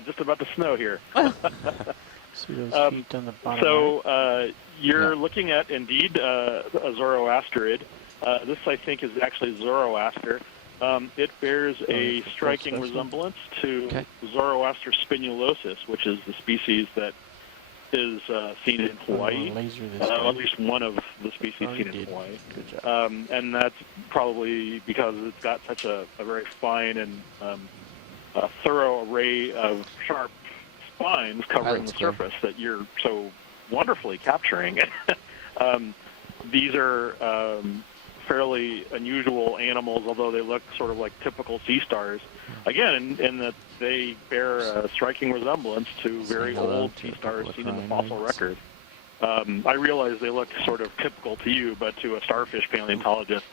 just about to snow here. See those feet on the bottom right? You're looking at, indeed, a Zoroasterid. This, I think, is actually Zoroaster. It bears a striking resemblance to Zoroaster spinulosus, which is the species that is seen in Hawaii. At least one of the species seen in Hawaii. Good job. And that's probably because it's got such a very fine and thorough array of sharp spines covering the surface that you're so wonderfully capturing. These are fairly unusual animals, although they look sort of like typical sea stars. Again, in that they bear a striking resemblance to very old sea stars seen in the fossil record. I realize they look sort of typical to you, but to a starfish paleontologist,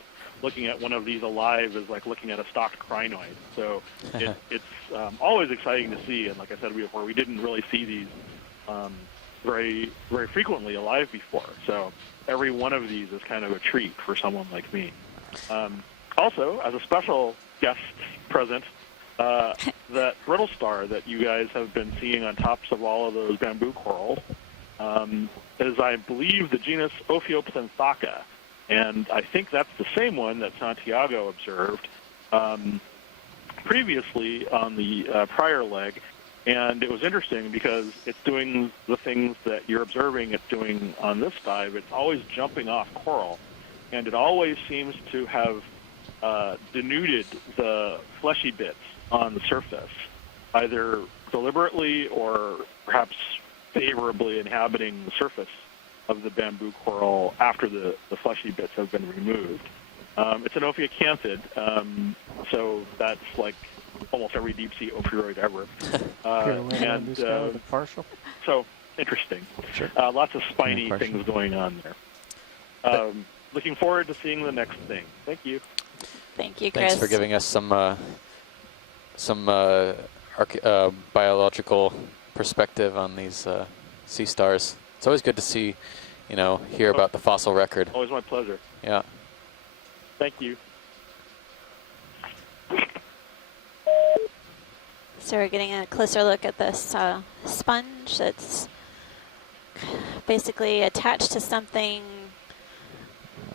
looking at one of these alive is like looking at a stocked crinoid. So it's always exciting to see, and like I said before, we didn't really see these very, very frequently alive before. So every one of these is kind of a treat for someone like me. Also, as a special guest present, that brittle star that you guys have been seeing on tops of all of those bamboo corals is, I believe, the genus Ophiophthalthaca. And I think that's the same one that Santiago observed previously on the prior leg. And it was interesting because it's doing the things that you're observing it's doing on this dive. It's always jumping off coral. And it always seems to have denuded the fleshy bits on the surface, either deliberately or perhaps favorably inhabiting the surface of the bamboo coral after the fleshy bits have been removed. It's an ophiacanthid, so that's like almost every deep-sea ophiuroid ever. So, interesting. Sure. Lots of spiny things going on there. Looking forward to seeing the next thing. Thank you. Thank you, Chris. Thanks for giving us some biological perspective on these sea stars. It's always good to see, hear about the fossil record. Always my pleasure. Yeah. Thank you. So we're getting a closer look at this sponge that's basically attached to something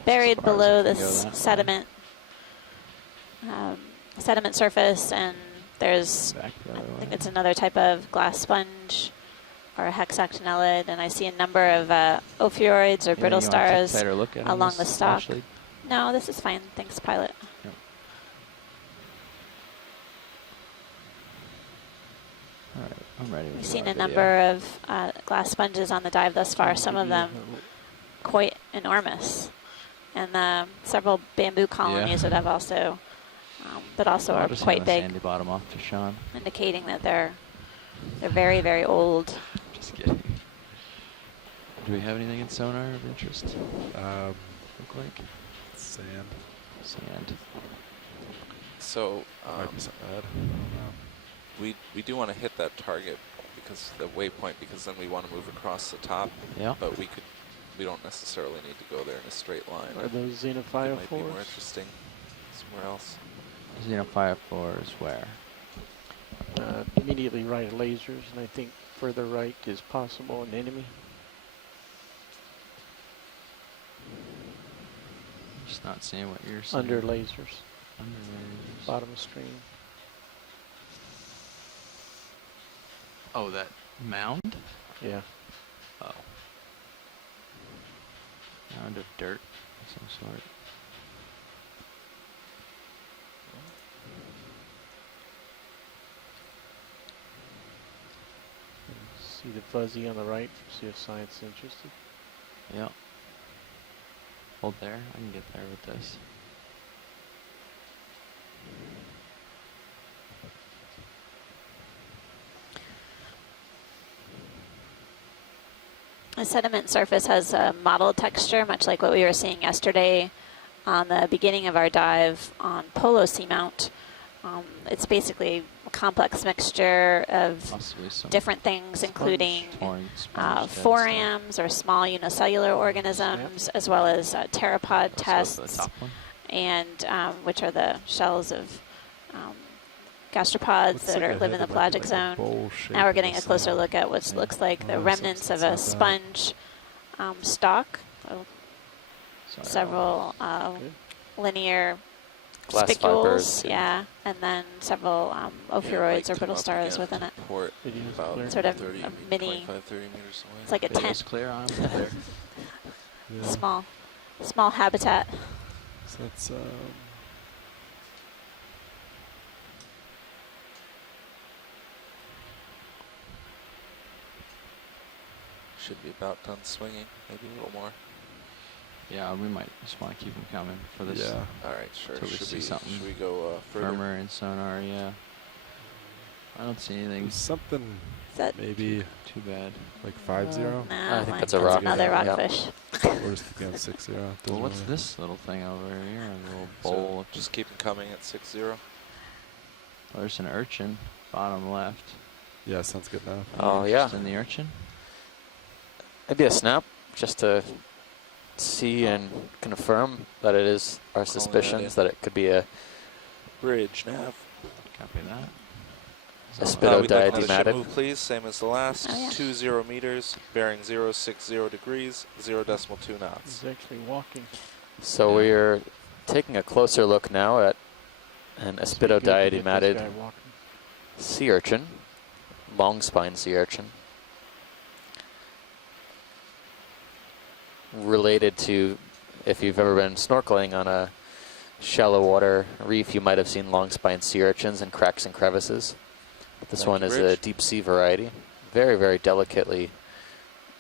buried below this sediment surface, and there's, I think it's another type of glass sponge or a hexactinellid, and I see a number of ophiuroids or brittle stars along the stalk. No, this is fine. Thanks, pilot. Yep. All right, I'm ready. We've seen a number of glass sponges on the dive thus far, some of them quite enormous, and several bamboo colonies that have also are quite big, sandy bottom off to Sean, indicating that they're very, very old. Just kidding. Do we have anything in sonar of interest? Look like sand. So we do want to hit that target because the waypoint, because then we want to move across the top. Yeah. But we don't necessarily need to go there in a straight line. Are those It might xenophyophores? be more interesting somewhere else. Xenophyophores where? Immediately right of lasers, and I think further right is possible an enemy. Just not seeing what you're seeing. Under lasers. Under lasers. Bottom stream. Oh, that mound? Yeah. Oh. Mound of dirt of some sort. See the fuzzy on the right, see if science is interested. Yeah. Hold there, I can get there with this. The sediment surface has a mottled texture, much like what we were seeing yesterday on the beginning of our dive on Polo Seamount. It's basically a complex mixture of different things, including forams or small unicellular organisms, as well as pteropod tests, and which are the shells of gastropods Looks that like a live in head the of like pelagic a zone. bowl shape Now we're of getting the a closer side. look at what Yeah. looks like the One remnants of a substance like that. sponge stalk, Sorry. several linear Glass spicules, fibers. yeah, and then several Yeah, ophiuroids Mike or brittle came up stars again within to it. port Video's about clear. Sort of 30, a mini, 25, 30 meters away. it's like a Video's tent, clear on there. Yeah. small habitat. So that's Should be about done swinging, maybe a little more. Yeah, we might just want to keep them coming for this. yeah. All right, sure. Till we see something Should we go further? Firmer and sonar, yeah. I don't see anything There's something Is that maybe too bad. like 5-0. no, I think like, that's a rock. another Yeah. rockfish. Or just keep going 6-0. Well, Doesn't what's really- this little thing over here? A little So bowl. just keep them coming at 6-0. Oh, there's an urchin, bottom left. Yeah, sounds good enough. Oh, Any yeah. interest in the urchin? Maybe a snap just to see and confirm that it is our Calling that suspicions in. that it could be a Bridge nav. Copy that. A So, spido We'd like another ship diadematid. move, please. Same as the last. Oh, yeah. 20 meters, bearing 060 degrees, 0.2 knots. He's actually walking. So Yeah. we're taking a closer look now at an So you could get this aspido-diadematid guy walking. sea urchin, long spine sea urchin. Related to, if you've ever been snorkeling on a shallow water reef, you might have seen long spine sea urchins in cracks and crevices. But this Like one is a bridge? deep sea variety, very, very delicately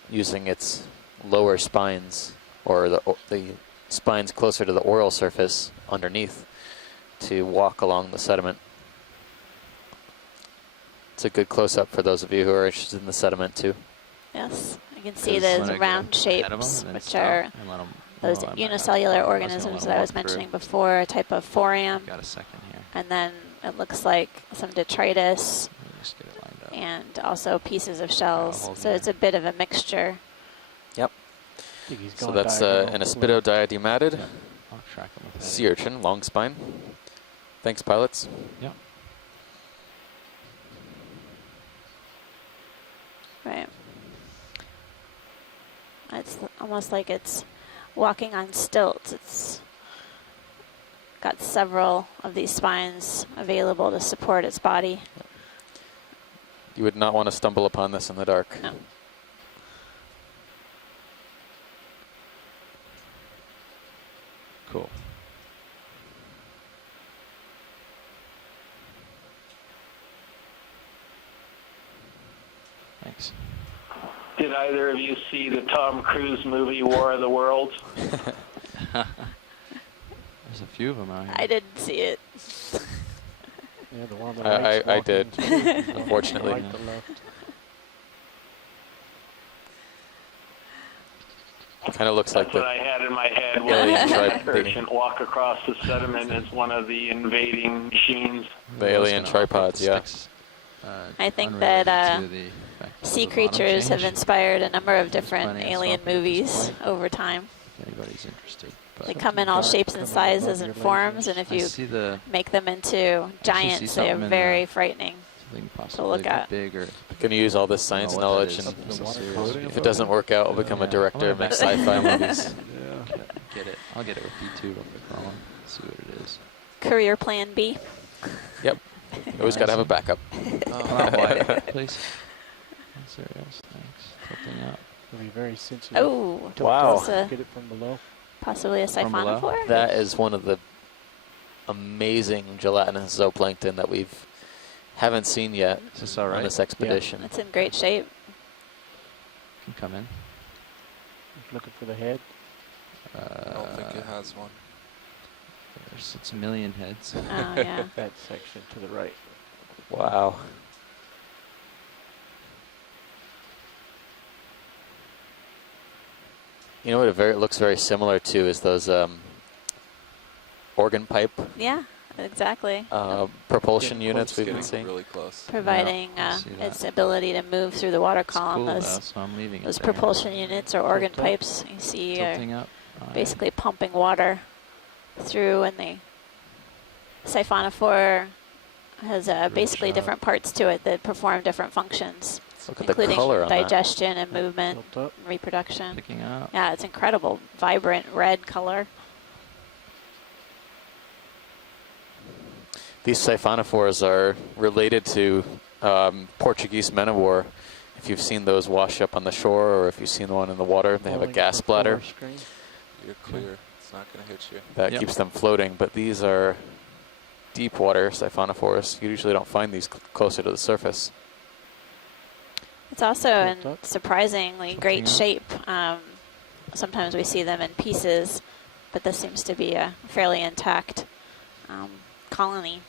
using its lower spines, or the spines closer to the oral surface underneath, to walk along the sediment. It's a good close-up for those of you who are interested in the sediment too. Yes, you can see Just those wanna get round ahead of 'em shapes, and then which stop are and let 'em- those oh, I might not- unicellular I was gonna organisms let 'em that I was walk through. mentioning before, a type of foram, Got a second here. and then it looks like some detritus Let me just get it lined up. and also pieces of shells. hold So here. it's a bit of a mixture. I think he's So going that's diagonal. an aspido-diadematid Yeah, I'll track 'em with that. sea urchin, long spine. Thanks, pilots. Yeah. Right. It's almost like it's walking on stilts. It's got several of these spines available to support its body. You would not want to stumble upon this in the dark. No. Cool. Thanks. Did either of you see the Tom Cruise movie War of the Worlds? There's a few of them out here. I didn't see it. Yeah, the one on the I- right's I walking did, too. unfortunately. Right to left. Kind of looks like That's what the I had in my head when alien that tribe urchin walk across the sediment as one of the invading machines. The I was alien gonna offer tripods, the yeah. sticks, I think unrelated that, to the fact that Sea the bottom creatures have changed. inspired a number of There's different plenty of alien stuff at this movies point. over time. If anybody's interested. But They come in all dark shapes and coming above sizes your and forms, lasers. and if I you see the make them into giants, they are something in very the- frightening. something possibly look a bit at. big or Going to use all this I don't science know what that knowledge, is. and The Some water serious floating shit. if it doesn't work out, I'll become a Yeah. director and make sci-fi movies. Yeah. Get it. I'll get it with D2 real quick, Colin. See what it is. Career Plan B. Yep. You always got to have a backup. Come out wide, please. That's there it is. Thanks. Tilting up. It'll be very sensitive. Oh, Wow. that's a, Get it from below. possibly a From below? siphonophore. That is one of the amazing gelatinous zooplankton that we've haven't seen yet Is this all right? on this expedition. It's in great shape. Can come in. Looking for the head. I don't think it has one. There's its a million heads. Oh yeah. That section to the right. Wow. You know what it looks very similar to is those organ pipe Yeah, exactly. propulsion Getting units close, we've been Getting seeing. really close. Providing I see that. its ability to move through the water It's column. cool though, Those so I'm leaving those it there. propulsion units or organ Tilt up. pipes you see are Tilting up. Oh, yeah. basically pumping water through, and the siphonophore has Great basically shot. different parts to it that perform different functions, Look at the including color on that. digestion and movement, Tilt up. and reproduction. Picking up. Yeah, it's incredible, vibrant red color. These siphonophores are related to Portuguese men of war. If you've seen those wash up on the shore, or if you've seen one in the water, they have a Pulling gas for bladder fuller screen. You're clear. It's not going to hit you. that Yep. keeps them floating. But these are deep water siphonophores. You usually don't find these closer to the surface. It's also in Tilt up. surprisingly great Tilting shape. Sometimes we see them in pieces, but this seems to be a fairly intact colony.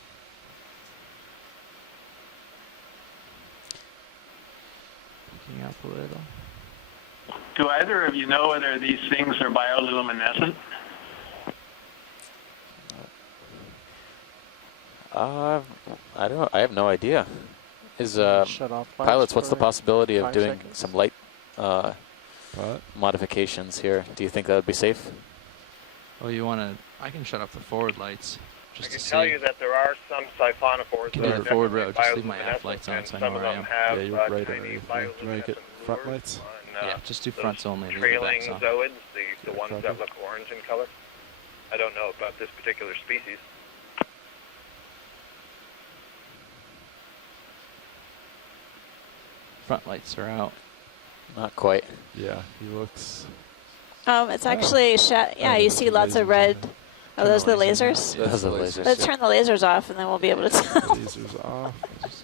Picking up a little. Do either of you know whether these things are bioluminescent? I don't. I have no idea. Is Shut off lights pilots? What's the for possibility of 5 doing seconds. some light But modifications here? Do you think that would be safe? Oh, you want to? I can shut off the forward lights. I Just can to tell see. you that there are some siphonophores Can that do are the forward definitely row, just leave my aft bioluminescent, lights on and so I some know of where I them am. have Yeah, you're right tiny underneath. Do you want to get bioluminescent front lures lights? on, Yeah, just do those fronts only. Leave the trailing backs off. zoids, the Yeah, ones copy. that look orange in color. I don't know about this particular species. Front lights are out. Not quite. Yeah, he looks. It's actually yeah. Oh, You there's see some lots of lasers red. in there. Oh, those are the Lasers on. lasers. Yeah, Those are the lasers. Let's turn the lasers off, and then we'll be able to tell. Lasers off. Just,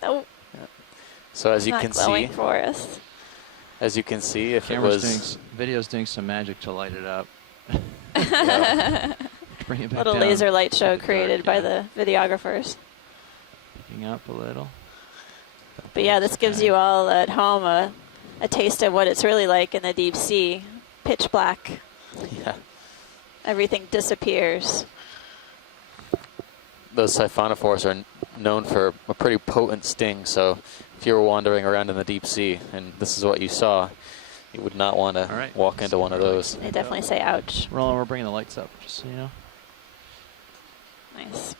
Oh, So as it's you not can glowing see, for us. as you can see, if it Camera's was video's doing some magic to light it up. Yeah. Bring it back Little down. laser light show Dark, created by yeah. the videographers. Picking up a little. But yeah, this gives Okay. you all at home a taste of what it's really like in the deep sea. Pitch black. yeah, Everything disappears. those siphonophores are known for a pretty potent sting. So if you were wandering around in the deep sea and this is what you saw, you would not want to All right, walk let's into see one of where those. They definitely say ouch. Roland, we're bringing the lights up, just so you know. Nice.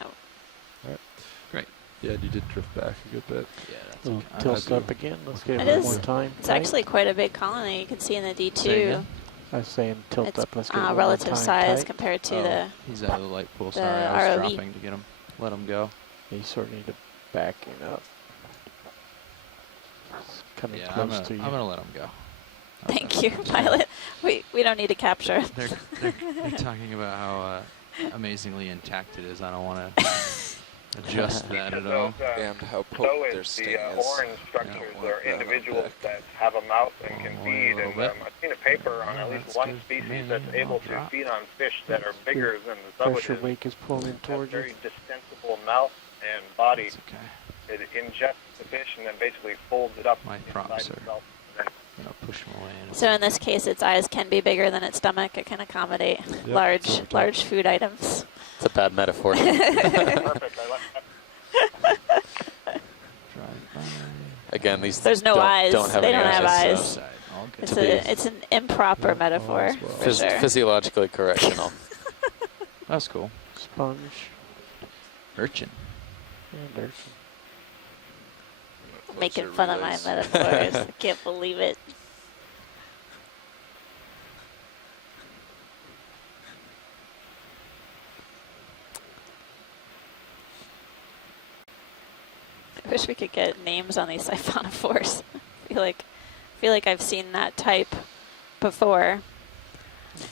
Oh, Great. Yeah, and you did drift back a good bit. Yeah, that's We'll okay. tilt happy up with- again. Let's get It it one is. more time. it's Right? actually quite a big colony. You can see in the Say D2. again? I was saying tilt It's up. Let's get it one relative more time. size Tight. compared to Oh, the. he's out of the light pool. the Sorry, I was ROV. dropping to get him. Let him go. You sort of need to back it up. It's coming Yeah, close I'm to you. gonna let him go. Thank you, pilot. We don't need to capture. They're talking about how amazingly intact it is. I don't want to adjust that at all. Those, And how potent their zoids, sting the is. orange structures want are that on individuals deck. that have a mouth and can Oh, feed. a little And bit. I've seen a paper on Yeah, at least that's one good for species me. that's I'll able to drop. feed on fish that are bigger than the Pressure zoids. wake is pulling Have towards you. very distensible mouth and body. It's okay. It ingests the fish and then basically folds it up My inside props are- itself. And then I'm gonna push him away. So in this case, its eyes can be bigger than its stomach. It can accommodate large food items. It's a bad metaphor. perfect. I like that. Drive by. Again, these There's no don't, eyes. Don't have They any don't have eyes. eyes. Side. All good. It's To be- it's an improper Yeah, metaphor as well. for sure. Physiologically correctional. That's cool. Sponge. Urchin. And urchin. Making Closer fun of my relays. metaphors. I can't believe it. I wish we could get names on these siphonophores. I feel like I've seen that type before,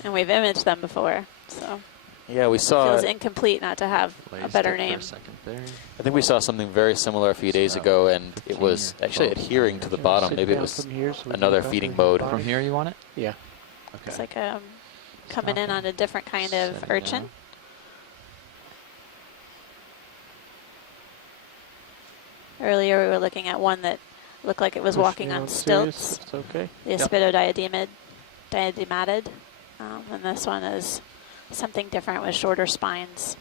and we've imaged them before. So Yeah, we it saw. feels incomplete not to have a Blazed better it for name. a second there. I think we saw something very similar a few days So, ago, and it 15 was or actually 12. adhering to the Can we bottom. sit Maybe it down was from here so we can another cover feeding his mode. body? From here, you want it? Yeah. Okay. It's like coming in on a different kind of Setting urchin. down. Earlier we were looking at one that looked like it was Push walking me on serious, stilts, It's okay. the Yep. diadematid, and this one is something different with shorter spines.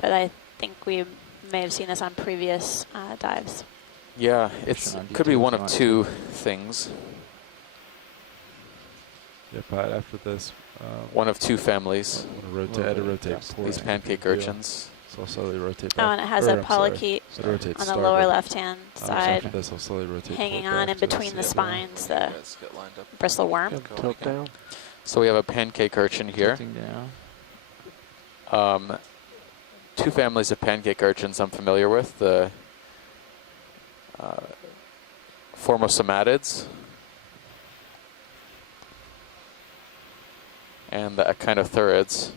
But I think we may have seen this on previous dives. Yeah, it's on could be details one you of want. two things. Yeah, Pat, after this, One of two families. Want to rotate? I had to rotate port. These pancake urchins. So I'll slowly rotate Oh, back. and it has Or, a I'm sorry, polychaete so I rotate on the starboard. lower left-hand After side, this, I'll slowly rotate hanging port on back in to between the see it. spines, the Guys get lined up. bristle worm. Good Going tilt again. down. So we have a pancake urchin here. Tilting down. Two families of pancake urchins I'm familiar with. The Formosomatids and the Echinothurids.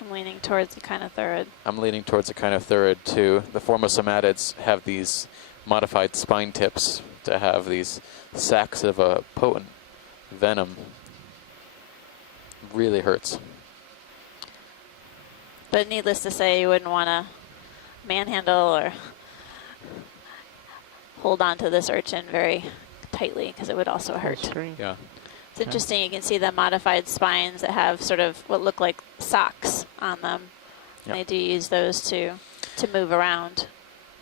I'm leaning towards the Echinothuriid. I'm leaning towards Echinothuriid too. The Formosomatids have these modified spine tips to have these sacs of a potent venom. Really hurts. But needless to say, you wouldn't want to manhandle or hold on to this urchin very tightly because it would also hurt. Screen. Yeah. It's interesting, you can see the modified spines that have sort of what look like socks on them. Yep. They do use those to move around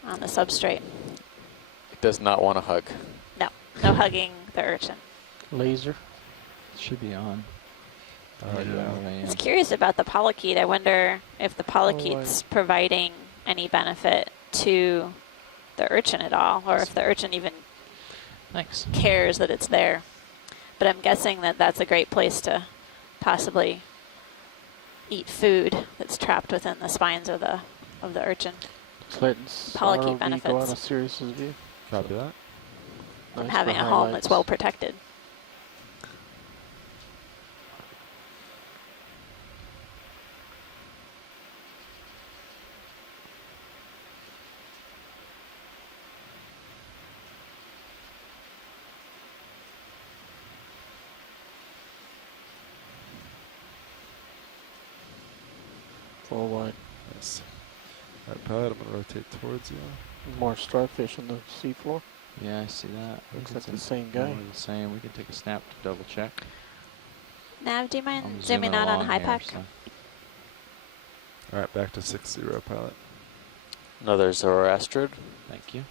on the substrate. It does not want to hug. No, no hugging the urchin. Laser. Should be on. Oh, Yeah, yeah. I I am. was curious about the polychaete. I wonder if the polychaete's providing any benefit to the urchin at all, or if the urchin even Thanks. cares that it's there. But I'm guessing that that's a great place to possibly eat food that's trapped within the spines of the urchin. Just letting Polychaete ROV go out benefits. of Sirius's view. Copy that. From Nice having for a home highlights. that's well protected. Full wide. Nice. All right, pilot, I'm going to rotate towards you. More starfish on the seafloor. Yeah, I see that. Looks It's like the same guy. more the same. We can take a snap to double check. Nav, do you mind I'm zooming out on along high here, pack? so- All right, back to 6-0, pilot. Another Zoroastrid. Thank you.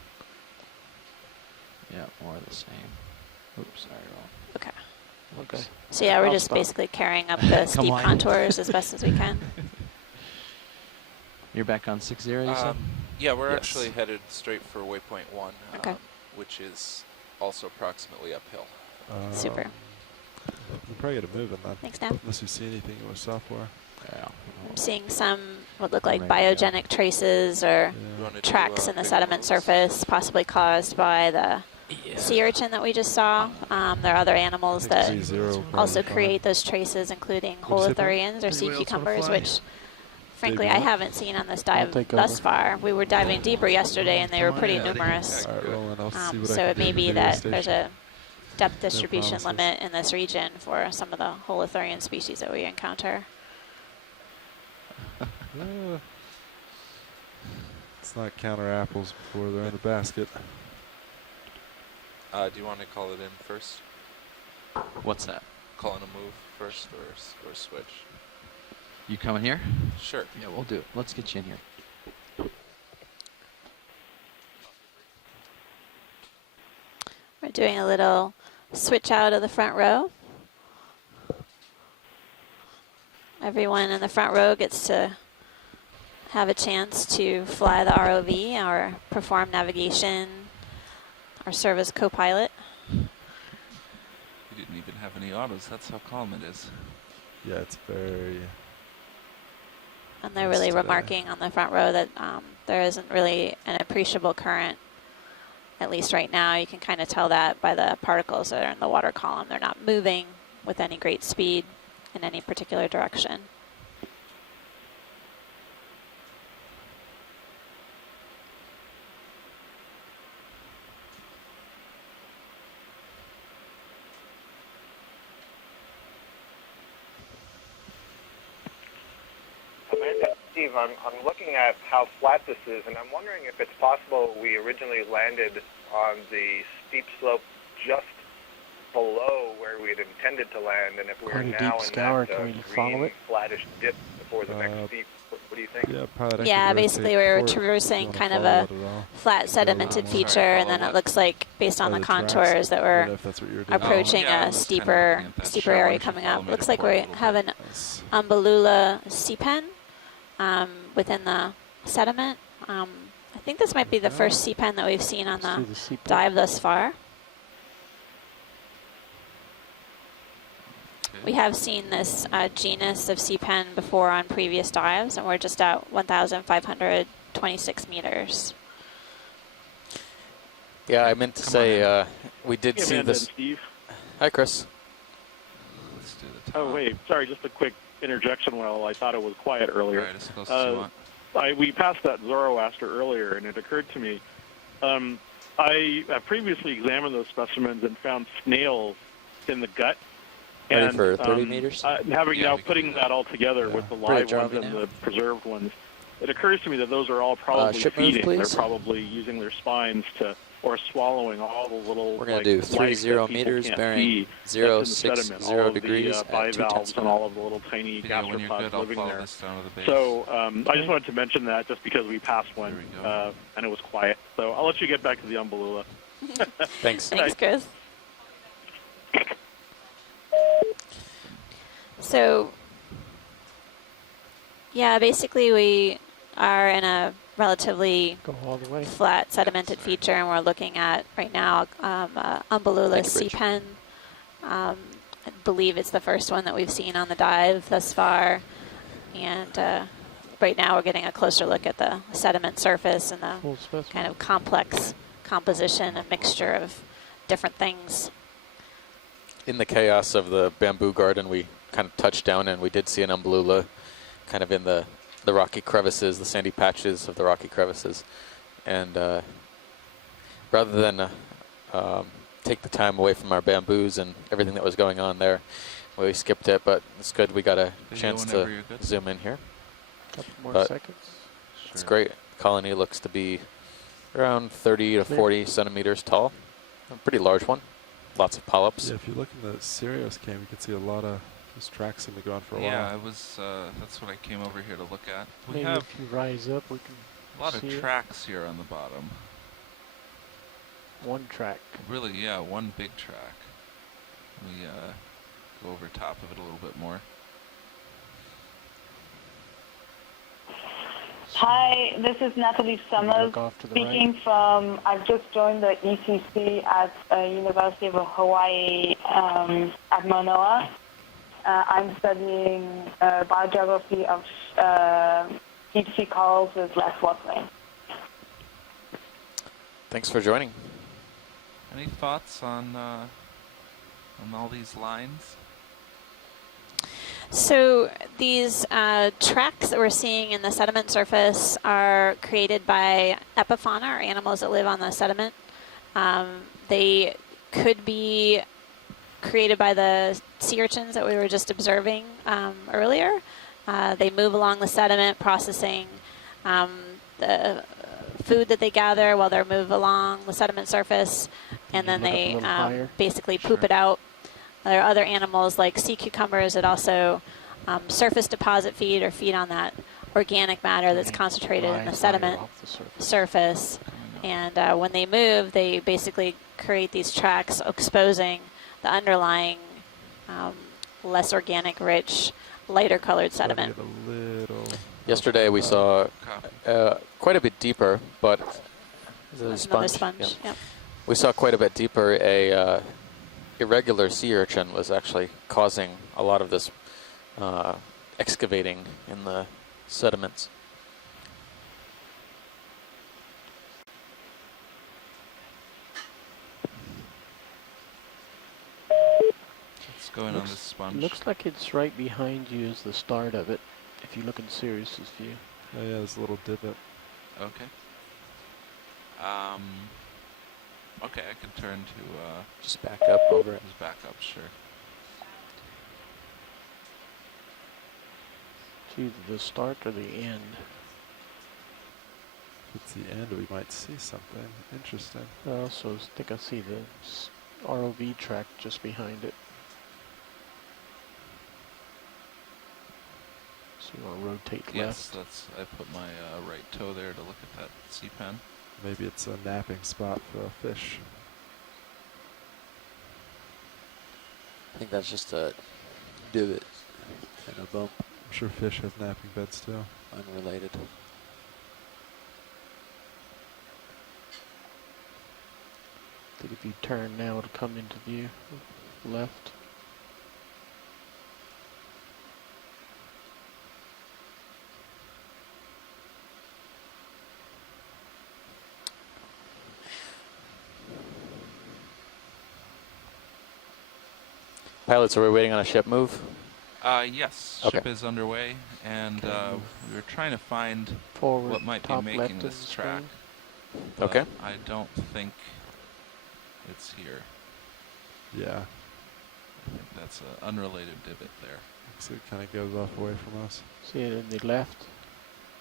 Yeah, more of the same. Oops, sorry, wrong. Okay. Okay. So yeah, we're I'll just stop. basically carrying up the steep on. contours as best as we can. You're back on 6-0, you said? Yeah, we're Yes. actually headed straight for waypoint 1, Okay. which is also approximately uphill. Super. We'll probably get a move in that. Thanks, Nav. Unless you see anything with software. Yeah. I'm seeing some what look like Maybe, yeah. biogenic traces or You wanna do, tracks in the big sediment moves? surface, possibly caused by the sea urchin that we just saw. There are other animals that 3-0 also probably create those traces, including What'd you say, Pat? holothurians or sea Anybody else wanna cucumbers, fly? which frankly Big I one. haven't seen on this dive take thus over. far. We were diving deeper yesterday and they were pretty Yeah, numerous. All right, Roland, I'll see what I So can it do may for be video that there's station. a depth distribution promises. limit in this region for some of the holothurian species that we encounter. Let's not counter apples before they're in the basket. Do you want to call it in first? What's that? Call in a move first or switch? You coming here? Sure. Yeah, we'll do it. Let's get you in here. We're doing a little switch out of the front row. Everyone in the front row gets to have a chance to fly the ROV or perform navigation or serve as co-pilot. You didn't even have any autos. That's how calm it is. Yeah, it's very... And they're really Today. remarking on the front row that there isn't really an appreciable current, at least right now. You can kind of tell that by the particles that are in the water column. They're not moving with any great speed in any particular direction. Amanda, Steve, I'm looking at how flat this is, and I'm wondering if it's possible we originally landed on the steep slope just below where we had intended to land, and if we're Quite a now deep in scour. that Can we green, follow it? flattish dip before the next steep, What do you think? Yeah, pilot, I Yeah, could basically rotate we were port if you traversing wanna kind of follow a it at all. flat sedimented more. feature, Sorry, and then follow it what? looks like, based on Oh, the the tracks. contours, that I we're don't know if that's what you were doing. approaching yeah, I a was kinda steeper looking at that. steeper Sure, why area don't you coming follow up. me Looks to like port a we little have bit? an Nice. Umbellula sea pen within the sediment. I think this might be the first sea pen that we've seen on Let's do the the seatbelt. dive thus far. We have seen this genus of sea pen before on previous dives, and we're just at 1,526 meters. Yeah, I meant to Come say we did Hey, see Amanda this. and Steve. Hi, Chris. Let's do the top. Oh, wait. Sorry, just a quick interjection while I thought it was quiet earlier. Right, as close as you want. We passed that Zoroaster earlier, and it occurred to me. I previously examined those specimens and found snails in the gut. Ready And, for 30 meters? Having Yeah, now we can putting do that. that all together with the Bring it, live ones Jarvie, and now. the preserved ones, it occurs to me that those are all probably ship move, feeding. They're please. probably using their spines to, or swallowing all the little. We're going like, to do life 30 that people meters, can't bearing see 0, that's in the 6, sediment, 0 all of degrees the at bivalves 2/10 and all of the little tiny Yeah, when you're gastropods good, I'll living follow there. this down to the base. So I just wanted to mention that just because we passed one There we go. and it was quiet. So I'll let you get back to the Umbellula. Thanks. Thanks, Chris. So, yeah, basically we are in a relatively Go all the way. flat sedimented feature, and we're looking at right now Umbellula Thank you, sea Rich. pen. I believe it's the first one that we've seen on the dive thus far, and right now we're getting a closer look at the sediment surface and the Full specimen. kind of complex composition, a mixture of different things. In the chaos of the bamboo garden, we kind of touched down, and we did see an umbellula kind of in the rocky crevices, the sandy patches of the rocky crevices. And rather than take the time away from our bamboos and everything that was going on there, we skipped it, but it's good we got a Video chance whenever to you're good. zoom in here. Couple more but- seconds. It's Sure. great. The colony looks to be around 30 to Clear. 40 centimeters tall. A pretty large one. Lots of polyps. Yeah, if you look in the Sirius cam, you can see a lot of those tracks in the ground for a Yeah, while. I was. That's what I came over here to look at. We Maybe have if you rise up, we can a lot see of it. tracks here on the bottom. One track. Really, yeah, one big track. We go over top of it a little bit more. Hi, this is Natalie Summers Look off to the speaking right. from, I've just joined the ECC at University of Hawaii at Manoa. I'm studying biogeography of deep sea corals with Les Watling. Thanks for joining. Any thoughts on all these lines? So these tracks that we're seeing in the sediment surface are created by epifauna, or animals that live on the sediment. They could be created by the sea urchins that we were just observing earlier. They move along the sediment, processing the food that they gather while they move along the sediment surface, and then look up a they little higher? basically poop it out. There are other animals like sea cucumbers that also surface deposit feed or feed on that organic matter that's concentrated in the Rise sediment higher off the surface. surface. And when they move, they basically create these tracks exposing the underlying less organic, rich, lighter colored Try to sediment. get a little. Yesterday we saw Copy. quite a bit deeper, but is it a That's another sponge? sponge. Yeah. Yep. We saw quite a bit deeper. A irregular sea urchin was actually causing a lot of this excavating in the sediments. Let's go in on this sponge. Looks like it's right behind you is the start of it, if you look in Sirius's view. Oh yeah, there's a little divot. Okay. Okay, I can turn to Just back up over it. just back up, sure. It's either the start or the end. If it's the end, we might see something interesting. I also think I see the ROV track just behind it. So you want to rotate Yes, left. I put my right toe there to look at that sea pen. Maybe it's a napping spot for a fish. I think that's just a divot and a bump. I'm sure fish have napping beds too. Unrelated. I think if you turn now, it'll come into view. Left. Pilots, are we waiting on a ship move? Yes, Okay. ship is underway, and we were trying to find Forward, what might be top making left of this the track. screen. but Okay. I don't think it's here. Yeah. I think that's an unrelated divot there. So it kind of goes off away from us. See it in the left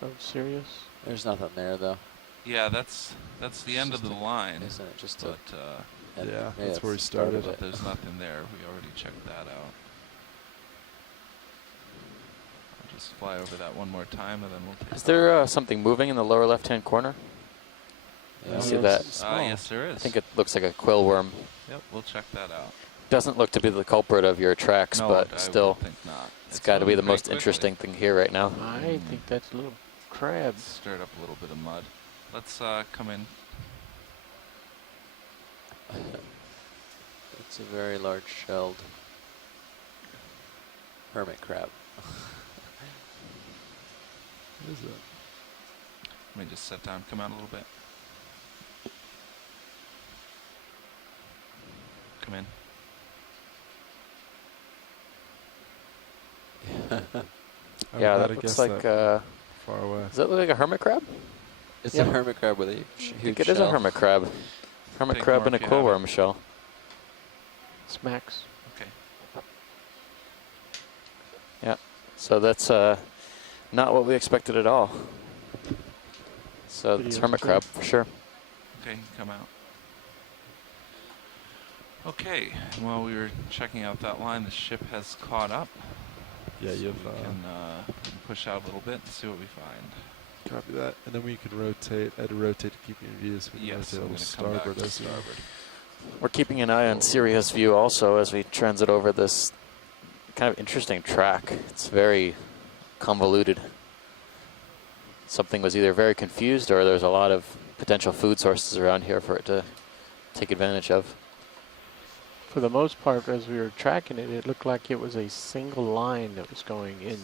of Sirius? There's nothing there though. Yeah, that's the end of the line. Isn't it just but yeah, that's where we it's part of started. but there's nothing there. We already checked that out. I'll just fly over that one more time, and then we'll take Is there something moving in the lower left-hand corner? Yeah. I see that. Yes, there is. I think it looks like a quill worm. Yep, we'll check that out. Doesn't look to be the culprit of your tracks, No, but I still, would think not. it's got to be moving the pretty most quickly. interesting thing here right now. I think that's a little crab. Stirred up a little bit of mud. Let's come in. It's a very large shelled hermit crab. What is it? Let me just sit down. Come out a little bit. Come in. I Yeah, would that not have looks guessed like. that far away. Does that look like a hermit crab? It's Yeah. a hermit crab with a I huge think it is a hermit crab. Hermit Take crab more in a if you quill have it. worm shell. Smacks. Okay. Yeah. So that's not what we expected at all. So it's Video's hermit clear. crab for sure. Okay, come out. Okay, while we were checking out that line, the ship has caught up. Yeah, So you've we can push out a little bit and see what we find. copy that, and then we can rotate. I had to rotate to keep you in view, so we can Yes, rotate a I'm little going to come back starboard to as well. starboard. We're keeping an eye on Sirius view also as we transit over this kind of interesting track. It's very convoluted. Something was either very confused or there's a lot of potential food sources around here for it to take advantage of. For the most part, as we were tracking it, it looked like it was a single line that was going in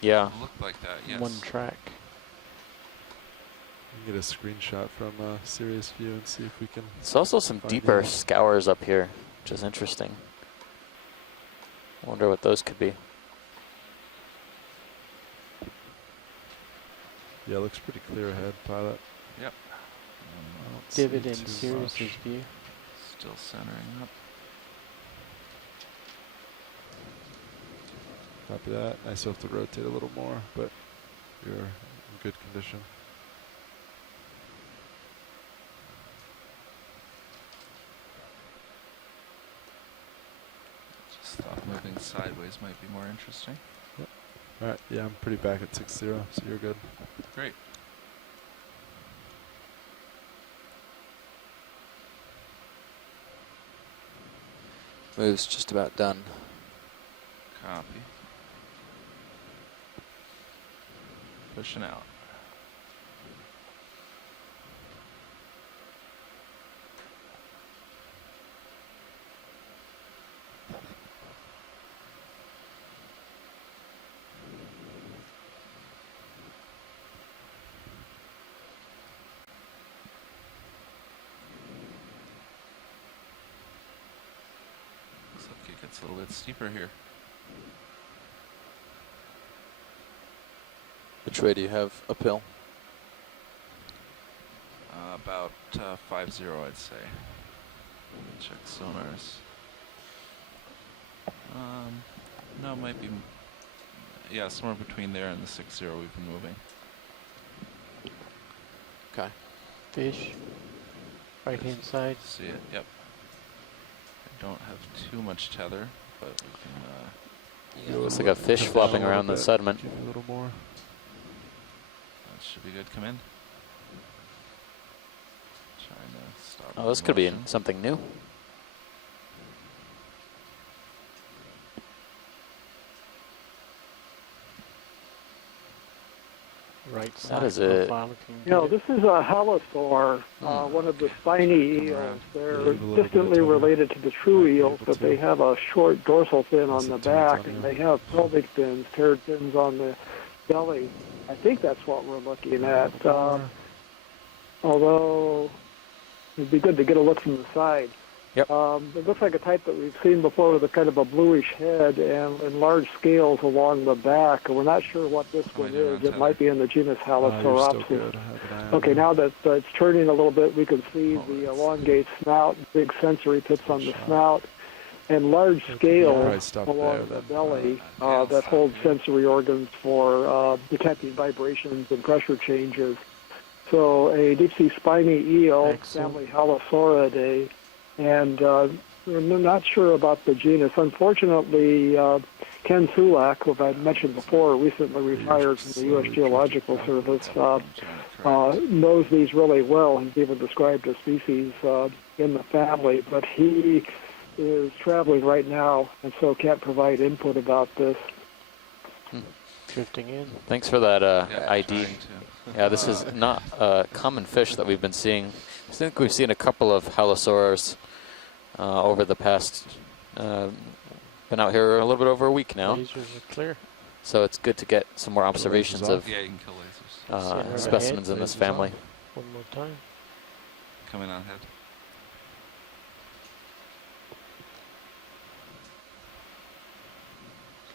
Yeah. It looked like that, yes. one track. We can get a screenshot from Sirius view and see if we can. There's also some find deeper it. scours up here, which is interesting. I wonder what those could be. Yeah, it looks pretty clear ahead, pilot. Yep. I don't see Divot in too Sirius's much. view. Still centering up. Copy that. I still have to rotate a little more, but you're in good condition. Just thought moving sideways might be more interesting. All right, yeah, I'm pretty back at 6-0, so you're good. Great. Move's just about done. Copy. Pushing out. Looks like it gets a little bit steeper here. Which way do you have uphill? About 5-0, I'd say. Check sonars. No, it might be. Yeah, somewhere between there and the 6-0 we've been moving. Okay. Fish. Right hand side. See it? Yep. I don't have too much tether, but we can Looks like a fish flopping around the sediment. Give me a little more. That should be good. Come in. Trying to stop. Oh, this could be something new. Right That side is it. profile looking No, good. this is a halosaur, one of the spiny eels. They're distantly related to the true eels, but they have a short dorsal fin on the back, and they have pelvic fins, paired fins on the belly. I think that's what we're looking at. Although it'd be good to get a look from the side. Yep. It looks like a type that we've seen before with a kind of a bluish head and large scales along the back. We're not sure what this one is. It might be in the genus Halosauropsis. Okay, now that it's turning a little bit, we can see the elongate snout, big sensory tips on the snout, and large scales along the belly that hold sensory organs for detecting vibrations and pressure changes. So a deep-sea spiny eel, family Halosauridae, and we're not sure about the genus. Unfortunately, Ken Sulak, who I've mentioned before, recently retired from the U.S. Geological Service, knows these really well. He's even described a species in the family, but he is traveling right now and so can't provide input about this. Drifting in. Thanks for that ID. Yeah, this is not a common fish that we've been seeing. I think we've seen a couple of halosaurs over the past, been out here a little bit over a week now. Lasers are clear. So it's good to get some more observations of Yeah, you can kill lasers. specimens in this family. One more time. Coming on head.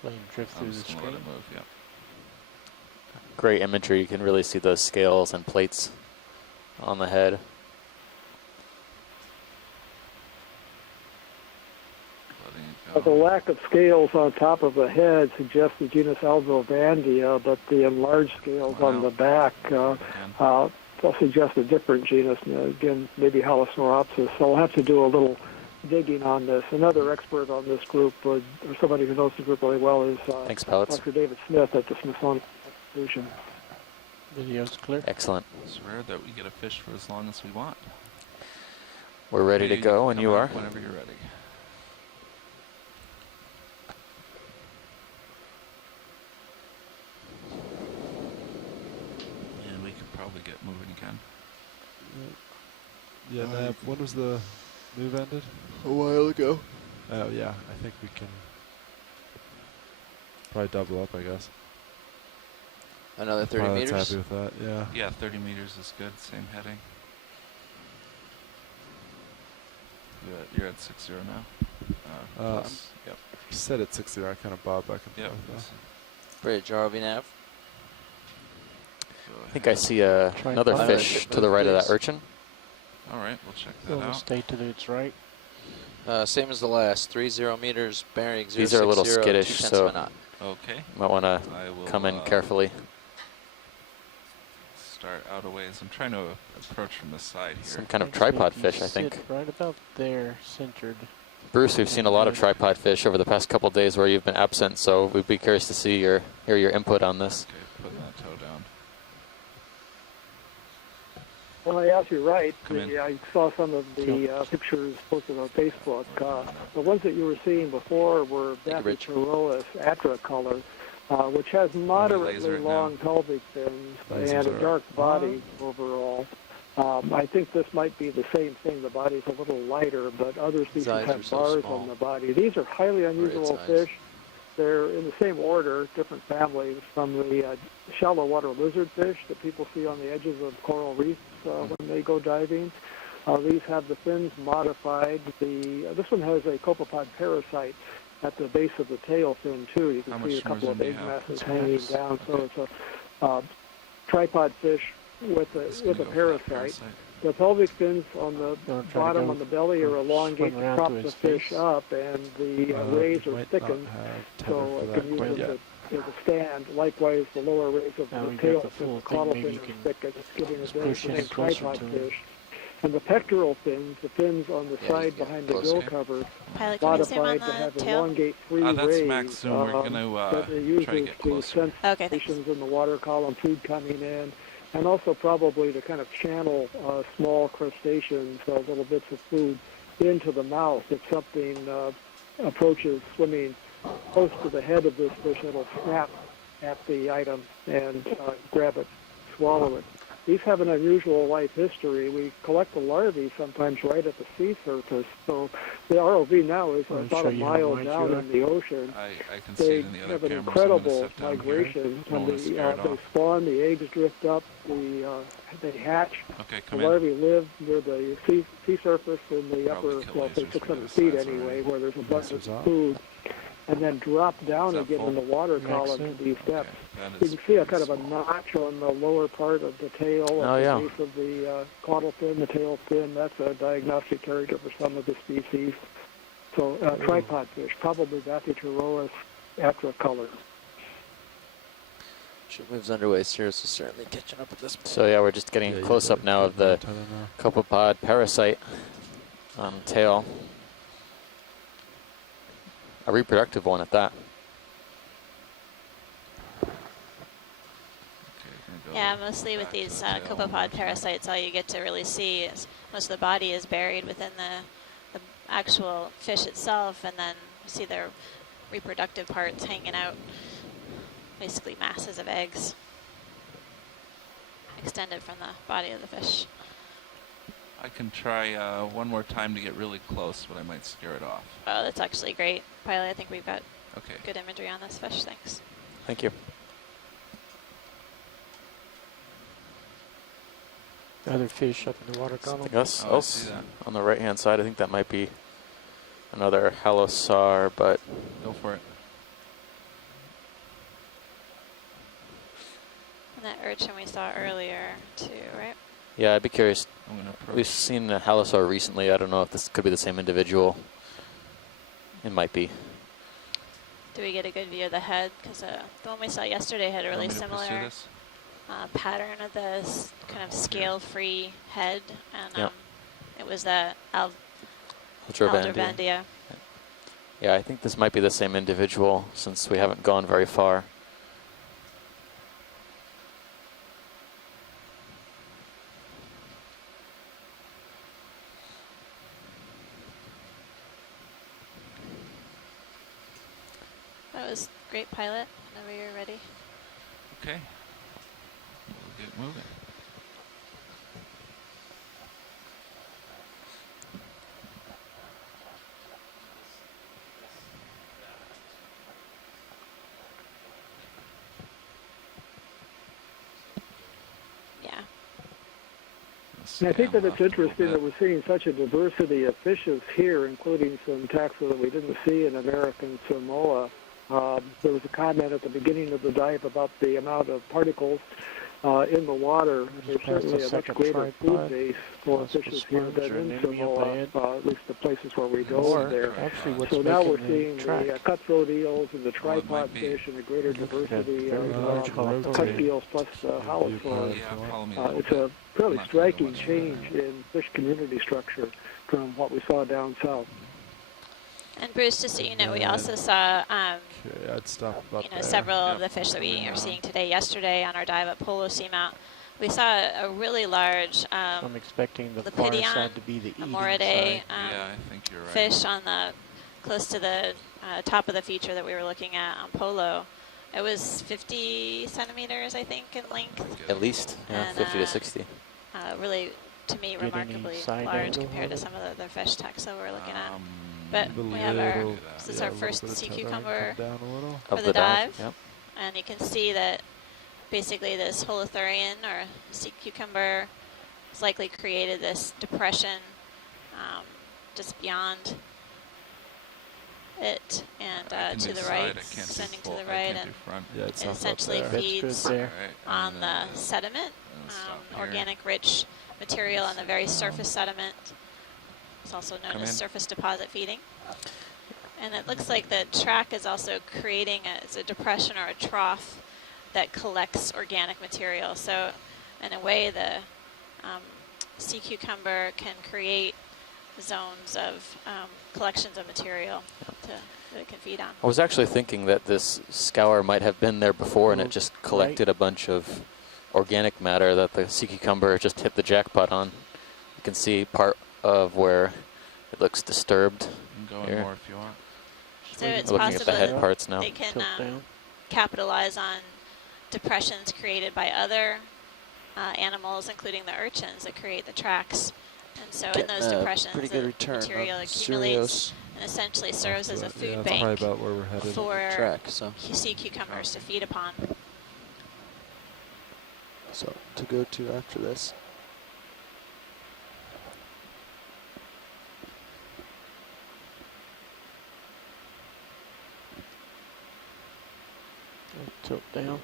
Let him drift through the Just gonna screen. let it move, yeah. Great imagery. You can really see those scales and plates on the head. The lack of scales on top of the head suggests the genus Alzovandia, but the enlarged scales on the back suggest a different genus. Again, maybe Halosauropsis. So we'll have to do a little digging on this. Another expert on this group, or somebody who knows the group really well, is Thanks, Pellets. Dr. David Smith at the Smithsonian Institution. Video's clear. Excellent. It's rare that we get a fish for as long as we want. We're ready to go, and you are. Whenever you're ready. And we could probably get moving again. Yeah, Nav, when was the move ended? A while ago. Oh, yeah, I think we can probably double up, I guess. Another 30 Pilot's meters? happy with that, yeah. Yeah, 30 meters is good. Same heading. You're at 6-0 now. Plus, yep. Set at 60, I kind of bob back and Yep. forth. Bridge, ROV nav. I think I see another fish to the right of that urchin. All right, we'll check that We'll out. stay to its right. Same as the last, 30 meters, bearing 060. These are a little skittish, 2/10 so of a knot. Okay. Might want to I will, come in carefully. Start out a ways. I'm trying to approach from the side here. Some kind of Thanks, tripod maybe fish, I think. sit right about there, centered. Bruce, we've seen a lot of tripod fish over the past couple of days where you've been absent, so we'd be curious to see hear your input on this. Okay, putting that toe down. Well, yes, you're right. Come in. I saw some of the pictures posted on Facebook. The ones that you were seeing before were Bathyscharois atricolor, which has moderately long pelvic fins and a dark body overall. I think this might be the same thing. The body's a little lighter, but other species have bars on the body. These are highly unusual fish. They're in the same order, different families, from the shallow water lizardfish that people see on the edges of coral reefs when they go diving. These have the fins modified. This one has a copepod parasite at the base of the tail fin, too. You can see a couple of egg masses hanging down. So it's a tripod fish with a parasite. The pelvic fins on the bottom on the belly are elongate to prop the fish up, and the rays are thickened, so it can use them as a stand. Likewise, the lower rays of the tail fin, the caudal fin, are thickened, giving a very same tripod fish. And the pectoral fins, the fins on the side behind the gill cover, Pilot, can we zoom on modified to the have tail? elongate three That's rays max zoom. We're going that they to use try to get closer. Okay, stations in the water column, food coming in, and also probably to kind of channel small crustaceans, little bits of food, into the mouth. If something approaches swimming close to the head of this fish, it'll snap at the item and grab it, swallow it. These have an unusual life history. We collect the larvae sometimes right at the sea surface. So the ROV now is about a mile down in the ocean. I can see it in the other have an cameras. incredible migration. When they spawn, the eggs drift up, they hatch. Okay, the larvae live near the sea surface in the upper, say 600 feet anyway, where there's abundant food, and then drop down again in the water column to these depths. You can see a kind of a notch on the lower part of the tail, at the base of the caudal fin, the tail fin. That's a diagnostic character for some of the species. So tripod fish, probably Bathyterois atricolor. Ship moves underway, Cirrus is certainly catching up at this point. So yeah, we're just getting a close-up now of the copepod parasite on the tail. A reproductive one at that. Yeah, mostly with these copepod parasites, all you get to really see is most of the body is buried within the actual fish itself, and then you see their reproductive parts hanging out, basically masses of eggs extended from the body of the fish. I can try one more time to get really close, but I might scare it off. Oh, that's actually great. Pilot, I think we've got Okay. good imagery on this fish. Thanks. Thank you. Other fish up in the water column. Yes, on the right-hand side, I think that might be another halosar, but go for it. And that urchin we saw earlier too, right? Yeah, I'd be curious. I'm gonna approach. We've seen a halosar recently. I don't know if this could be the same individual. It might be. Do we get a good view of the head? Because the one we saw yesterday had a really similar pattern of this kind of scale-free head, and it was the Alderbandia. Yeah, I think this might be the same individual since we haven't gone very far. That was great, Pilot. Whenever you're ready. Okay. We'll get moving. Yeah. And I think that it's interesting that we're seeing such a diversity of fishes here, including some taxa that we didn't see in American Samoa. There was a comment at the beginning of the dive about the amount of particles in the water. And there's certainly a much greater food base for fishes here than in Samoa, at least the places where we go there. So now we're seeing the cutthroat eels and the tripod fish and a greater diversity of cut eels plus halosaurs. It's a fairly striking change in fish community structure from what we saw down south. And Bruce, just so you know, we also saw I'd stop about several of the fish that we are seeing today. Yesterday on our dive at Polo Seamount, we saw a really large I'm expecting the far side to be the eating Amoridae I think you're right. fish on the close to the top of the feature that we were looking at on Polo. It was 50 centimeters, I think, in length. At least, yeah, and, 50 to 60. Really, to me, remarkably large compared to some of the other fish taxa we're looking at. But we have this is our first sea cucumber for the dive. And you can see that basically this holothurian or sea cucumber has likely created this depression just beyond it and to the right, extending to the right, and it essentially feeds on the sediment, organic rich material on the very surface sediment. It's also known as surface deposit feeding. And it looks like the track is also creating a depression or a trough that collects organic material. So in a way, the sea cucumber can create zones of collections of material that it can feed on. I was actually thinking that this scour might have been there before and it just collected a bunch of organic matter that the sea cucumber just hit the jackpot on. You can see part of where it looks disturbed. You can go in more if you want. So it's looking at possible the head that parts now. they can capitalize on depressions created by other animals, including the urchins that create the tracks. And so in those depressions, pretty good return material on accumulates and essentially serves as a food bank probably about where we're headed. for sea cucumbers to feed upon. So to go to after this. Tilt down.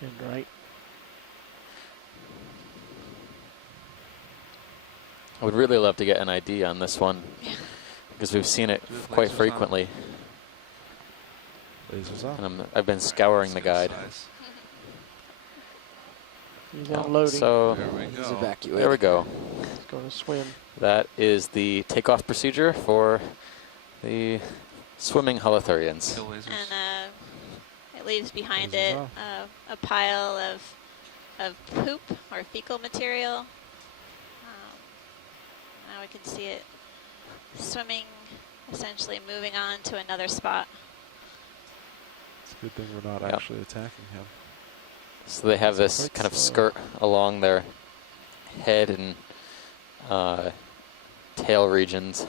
And right. I would really love to get an ID on this one because we've seen it quite frequently. And I've been scouring the guide. He's unloading. So He's evacuated. there we go. He's going to swim. That is the takeoff procedure for the swimming holothurians. And it leaves behind it a pile of poop or fecal material. Now we can see it swimming, essentially moving on to another spot. It's a good thing we're not actually attacking him. So they have this kind of skirt along their head and tail regions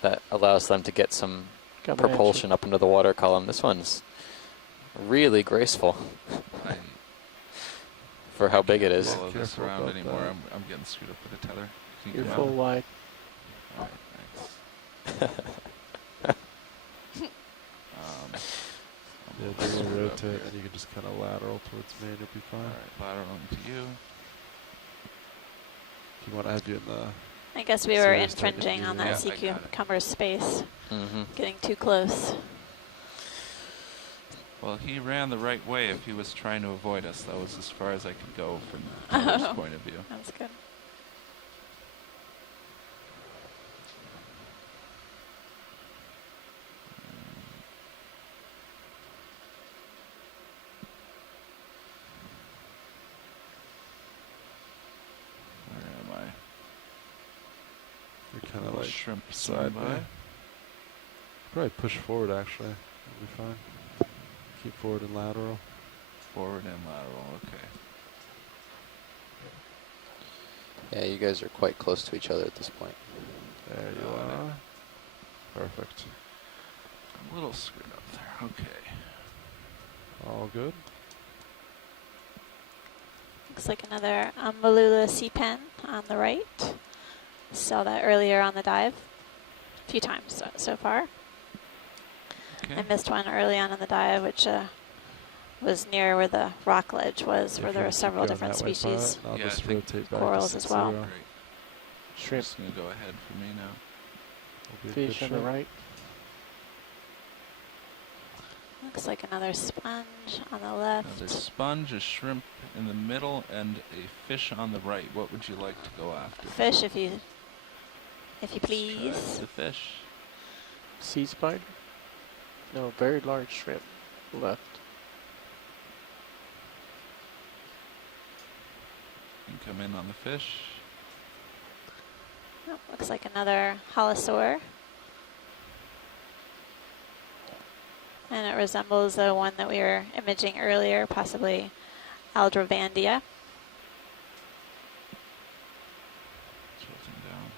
that allows them to get some propulsion up into the water column. This one's really graceful for how big it is. Follow this around anymore. I'm getting screwed up with the tether. Can you You're get full out? wide. All right, thanks. Yeah, just rotate and you can just kind of lateral towards me and you'll be fine. All right, lateral into you. If you want to have you in the... I guess we were infringing on that sea cucumber space, getting too close. Well, he ran the right way if he was trying to avoid us. That was as far as I could go from his point of view. That's good. You're kind of like shrimp side by. by. Probably push forward actually. It'll be fine. Keep forward and lateral. Forward and lateral, okay. Yeah, you guys are quite close to each other at this point. There you are. Perfect. I'm a little screwed up there, okay. All good. Looks like another Malula sea pen on the right. Saw that earlier on the dive, a few times so far. Okay. I missed one early on in the dive, which was near where the rock ledge was, where there were several different species, I'll just rotate back corals to as well. 6-0. Great. Shrimp. Just gonna go ahead for me now. Will be a good Fish on the shrimp. right. Looks like another sponge on the left. Another sponge, a shrimp in the middle, and a fish on the right. What would you like to go after? Fish, if you Let's please. try the fish. Sea spider? No, very large shrimp left. You can come in on the fish. Oh, looks like another holosaur. And it resembles the one that we were imaging earlier, possibly Aldrovandia. Tilting down.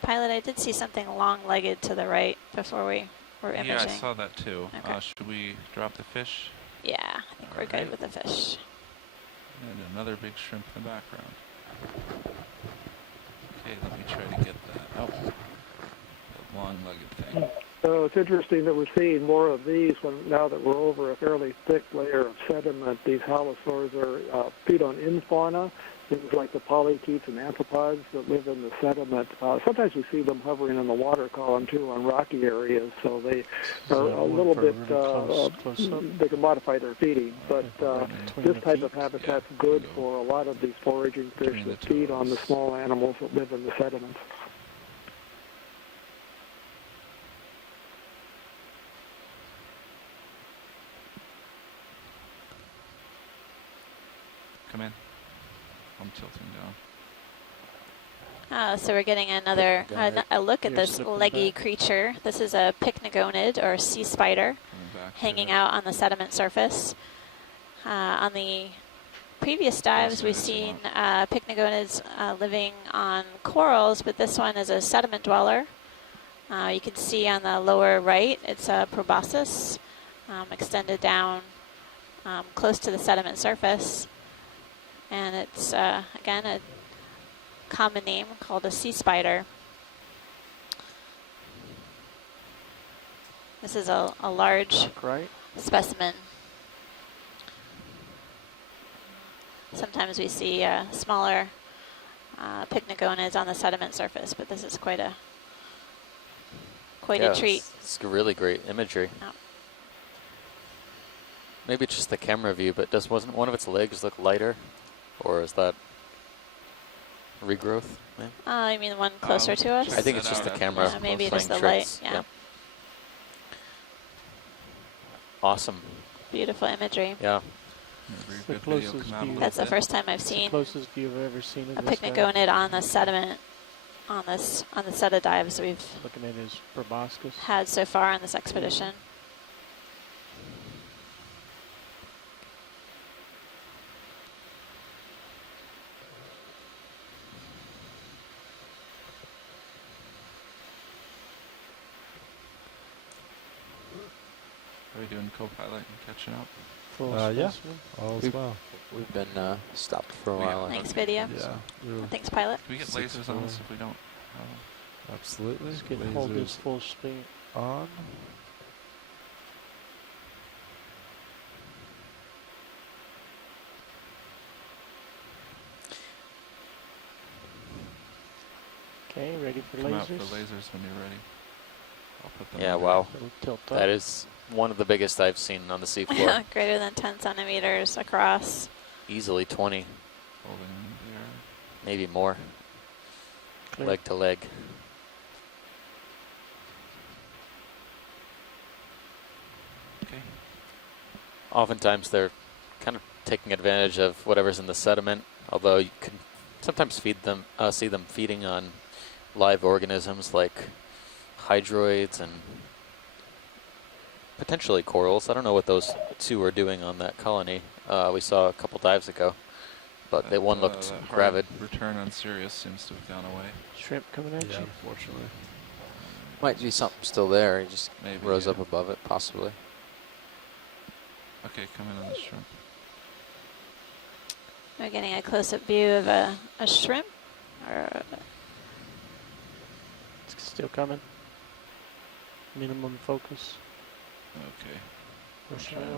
Pilot, I did see something long-legged to the right before we were imaging. Yeah, I saw that too. Okay. Should we drop the fish? Yeah, I think we're good with the fish. And another big shrimp in the background. Okay, let me try to get that. Oh, the long-legged thing. So it's interesting that we're seeing more of these now that we're over a fairly thick layer of sediment. These halosaurs feed on infauna, things like the polychaetes and amphipods that live in the sediment. Sometimes we see them hovering in the water column too on rocky areas, so they are a little bit, they can modify their feeding. But this type of habitat's good for a lot of these foraging fish that feed on the small animals that live in the sediments. Come in. I'm tilting down. So we're getting another a look at this leggy creature. This is a pycnogonid or sea spider hanging out on the sediment surface. On the previous dives, we've seen pycnogonids living on corals, but this one is a sediment dweller. You can see on the lower right, it's a proboscis extended down close to the sediment surface. And it's, again, a common name called a sea spider. This is a large specimen. Sometimes we see smaller pycnogonids on the sediment surface, but this is quite a treat. It's really great imagery. Oh. Maybe it's just the camera view, but wasn't one of its legs look lighter? Or is that regrowth? I mean the one closer to us? I think it's just the camera. Yeah, maybe just the tricks. light. Yeah. Awesome. Beautiful imagery. Yeah. The closest view. That's the first time I've seen the closest view I've ever seen of a this pycnogonid on the sediment on the set of dives we've looking at his proboscis had so far on this expedition. Are we doing co-pilot and catching up? Yeah, all is well. We've been stopped for a while. Thanks, video. Yeah. Thanks, pilot. Can we get lasers on this if we don't? Absolutely. Just get hold this full speed on. Okay, ready for Come lasers? out for lasers when you're ready. I'll put them Yeah, in wow. Tilt up. That is one of the biggest I've seen on the seafloor. Greater than 10 centimeters across. Easily 20. Holding in the air. Maybe more. Clear. Leg to leg. Okay. Oftentimes they're kind of taking advantage of whatever's in the sediment, although you can sometimes see them feeding on live organisms like hydroids and potentially corals. I don't know what those two are doing on that colony. We saw a couple dives ago, but that one looked gravid. Return on Sirius seems to have gone away. Shrimp coming at you? Unfortunately. Might be something still there. He just Maybe, rose yeah. up above it, possibly. Okay, come in on the shrimp. We're getting a close-up view of a shrimp. It's still coming. Minimum focus. Okay.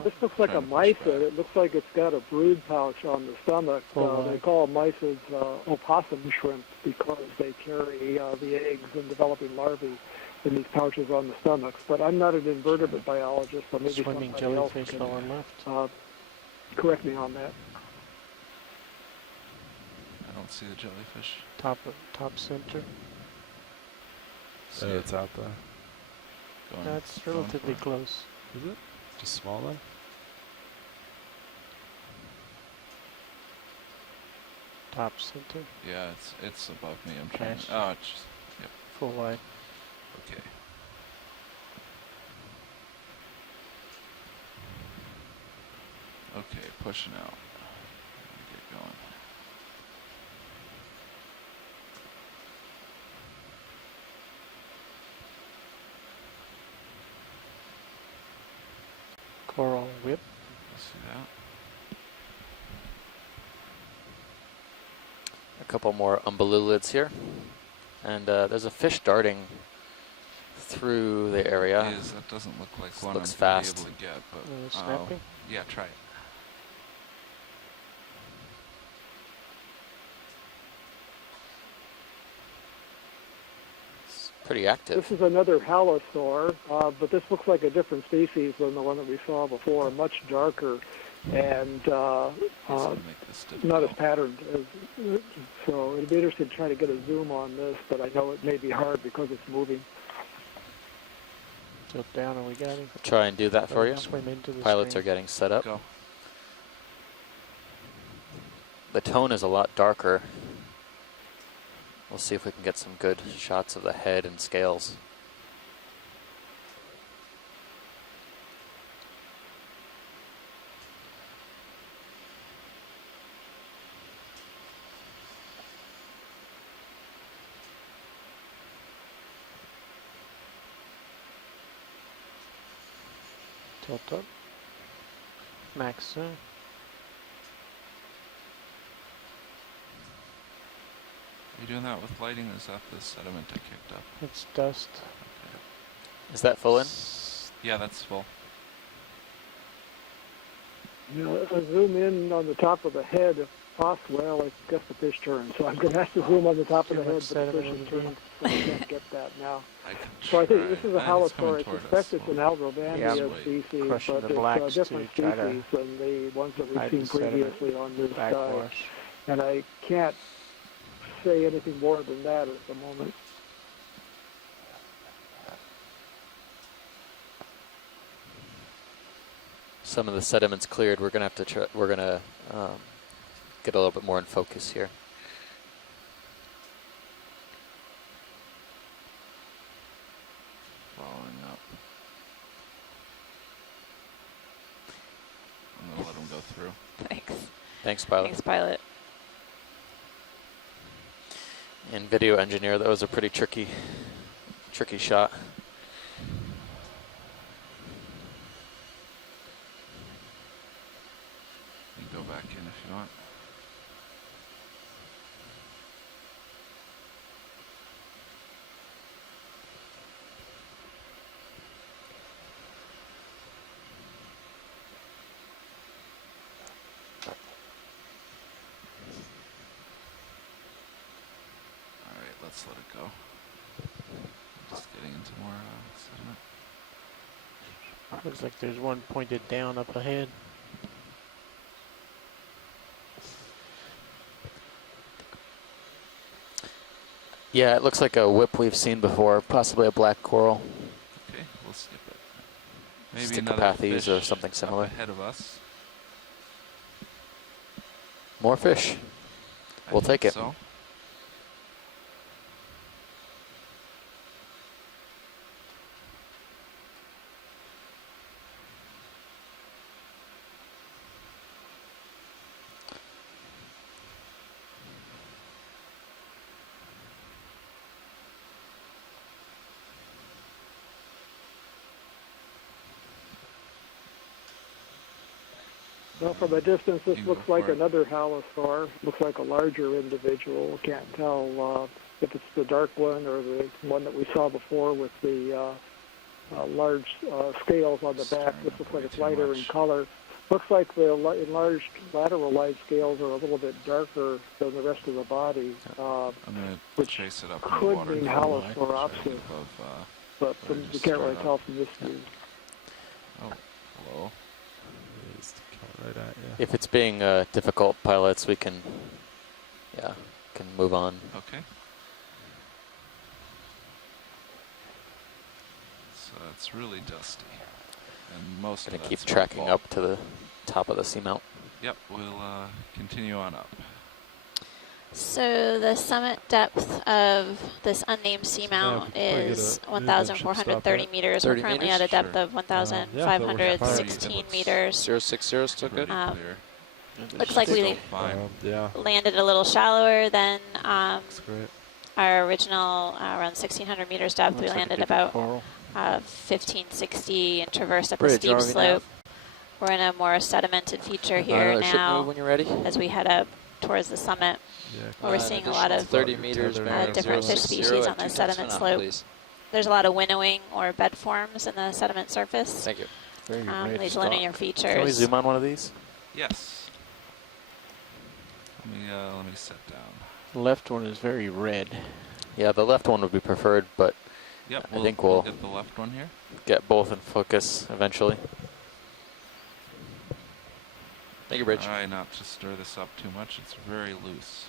This looks like a mysid. It looks like it's got a brood pouch on the stomach. They call mysids opossum shrimp because they carry the eggs and developing larvae in these pouches on the stomachs. But I'm not an invertebrate biologist, so maybe Swimming somebody else jellyfish can lower left. correct me on that. I don't see the jellyfish. Top center. See It's out there. That's going relatively for it. close. Is it? Just small then? Top center. Yeah, it's above me. I'm trying. Cash. Oh, it's just, yep. Full wide. Okay. Okay, pushing out. Get going. Coral whip. Let's see that. A couple more umbellulids here. And there's a fish darting through the area. That doesn't look like one Looks I'm gonna fast. be able to get, but snapping? yeah, try it. It's pretty active. This is another halosaur, but this looks like a different species than the one that we saw before, much darker and not as patterned. So it'd be interesting to try to get a zoom on this, but I know it may be hard because it's moving. Tilt down and we got him. Try and do that for you. Swim into the Pilots screen. are getting set up. Go. The tone is a lot darker. We'll see if we can get some good shots of the head and scales. Tilt up. Max zoom. Are you doing that with lighting, or is that the sediment I kicked up? It's dust. Is that full in? Yeah, that's full. You know, if I zoom in on the top of the head, if possible, well, I guess the fish turns. So I'm going to have to zoom on the top of the head, but the fish is turned, so I can't get that now. So I think this is a halosaur. I suspect it's an Aldrovania species, but it's a different species than the ones that we've seen previously on this dive. And I can't say anything more than that at the moment. Some of the sediment's cleared. We're gonna have to try, get a little bit more in focus here. Following up. I'm gonna let him go through. Thanks. Thanks, pilot. Thanks, pilot. And video engineer, that was a pretty tricky shot. You can go back in if you want. Let's let it go. Just getting into more sediment. Looks like there's one pointed down up ahead. Yeah, it looks like a whip we've seen before, possibly a black coral. Okay, we'll skip it. Maybe another Stickopathes fish or something similar. up ahead of us. More fish. We'll take it. So. Well, from a distance, this looks like another halosaur. Looks like a larger individual. Can't tell if it's the dark one or the one that we saw before with the large scales on the back. This looks like it's lighter in color. Looks like the enlarged lateral light scales are a little bit darker than the rest of the body, which chase it up could mean Halosauropsis, but you can't really tell from this view. Oh, hello. Right at you. If it's being difficult, pilots, we can move on. Okay. So it's really dusty, and most Gonna of keep that's tracking rainfall. up to the top of the seamount. Yep, we'll continue on up. So the summit depth of this unnamed seamount is 1,430 meters. We're currently at a depth of 1,516 meters. 060's took it. Looks like we landed a little shallower than our original around 1,600 meters depth. We landed about 1,560 and traversed up a steep slope. We're in a more sedimented feature here now when you're ready. as we head up towards the summit. We're seeing a lot of 30 meters different fish species on the sediment slope. there's a lot of winnowing or bed forms in the sediment surface. Thank you. Very red These stalk. linear features. Can we zoom on one of these? Yes. Let me sit down. The left one is very red. Yeah, the left one would be preferred, but Yep, I think we'll get the left one here. get both in focus eventually. Thank you, Rich. Try not to stir this up too much. It's very loose.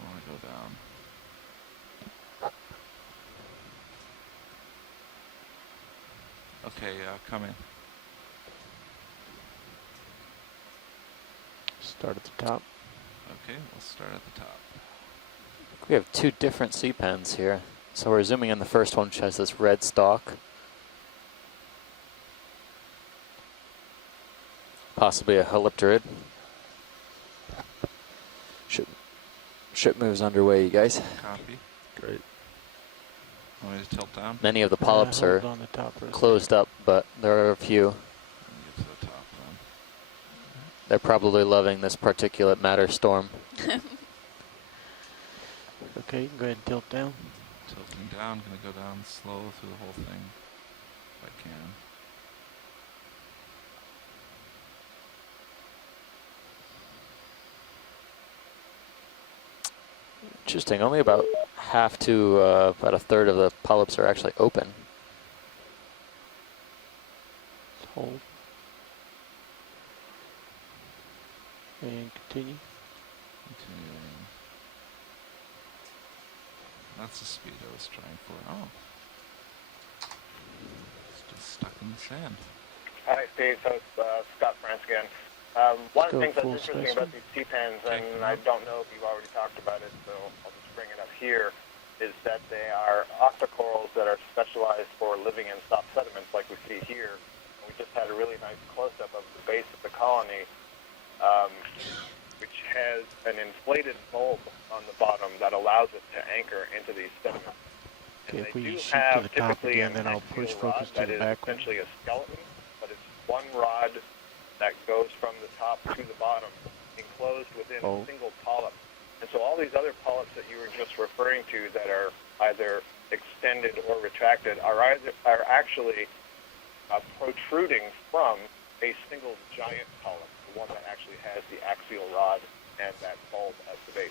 I want to go down. Okay, come in. Start at the top. Okay, we'll start at the top. We have two different sea pens here. So we're zooming in the first one, which has this red stalk. Possibly a halipterid. Ship moves underway, you guys. Copy. Great. Want me to tilt down? Many of the polyps hold are on the top for a closed up, but there are a few. Let me get to the top then. They're probably loving this particulate matter storm. Okay, you can go ahead and tilt down. Tilting down, gonna go down slow through the whole thing if I can. Interesting. Only about half to about a third of the polyps are actually open. Hold. And continue. Continuing. That's the speed I was trying for. Oh. It's just stuck in the sand. Hi, Steve. So it's Scott France again. One of the Go things that's full interesting specimen. about these T-pens, and I don't know if you've already talked about it, so I'll just bring it up here, is that they are octocorals that are specialized for living in soft sediments like we see here. And we just had a really nice close-up of the base of the colony, which has an inflated bulb on the bottom that allows it to anchor into these sediments. Okay, And if they we do shoot to have the top typically again, an then I'll push axial focus rod to the that is background. essentially a skeleton, but it's one rod that goes from the top to the bottom, enclosed within a single polyp. And so all these other polyps that you were just referring to that are either extended or retracted are actually protruding from a single giant polyp, the one that actually has the axial rod and that bulb at the base.